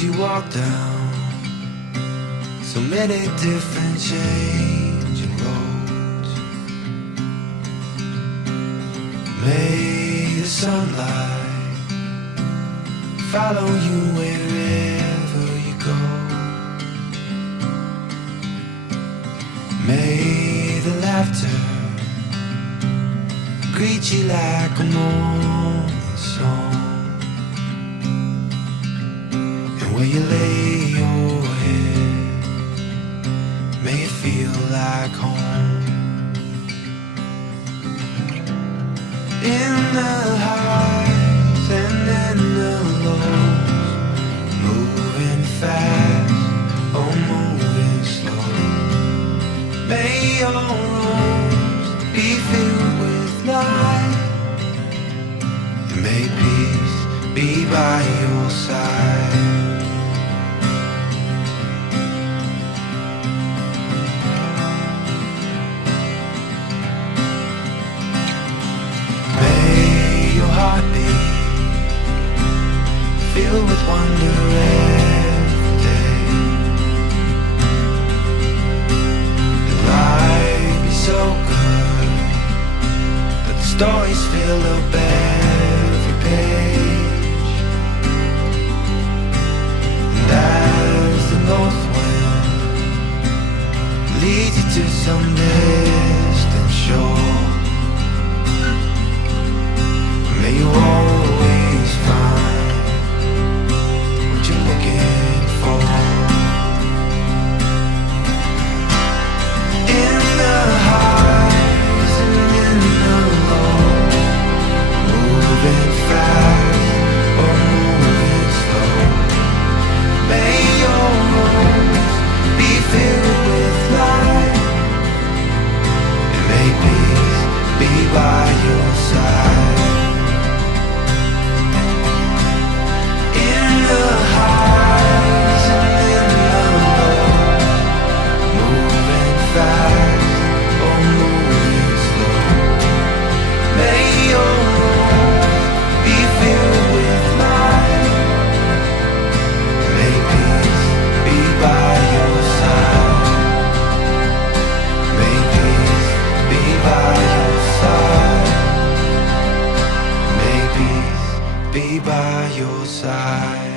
as you walk down so many different changing roads. May the sunlight follow you wherever you go. May the laughter greet you like a morning song. And where you lay your head, may it feel like home. In the highs and in the lows, moving fast or moving slow, may your rooms be filled with light, and may peace be by your side. May your heart be filled with wonder every day. Your life be so good that the stories fill up every page. And as the north wind leads you to some distant shore, may you always find what you're looking for. In the highs and in the lows, moving fast or moving slow, may your roads be filled with light, and may peace be by your side. Be by your side.